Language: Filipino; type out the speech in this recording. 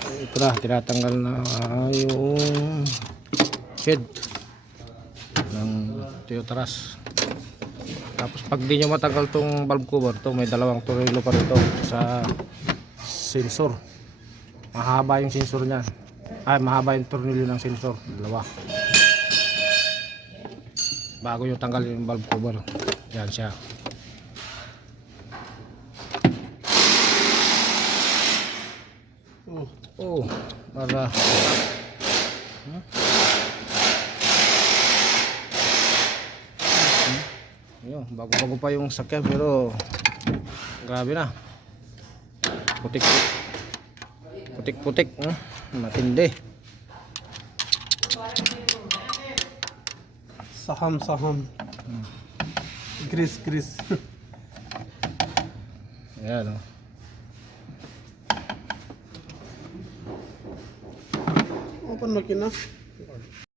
Ito na, tinatanggal na yung head ng Toyota Rush. Tapos pag di nyo matanggal tong valve cover to, may dalawang tornilyo pa rito sa sensor. Mahaba yung sensor niya. Ay, mahaba yung tornilyo ng sensor, dalawa. Bago nyo tanggal yung valve cover, yan siya. Oh, para yun, bago-bago pa yung sakyan pero grabe na. Putik-putik, matindi. Saham. Gris. Ayan, Open makina.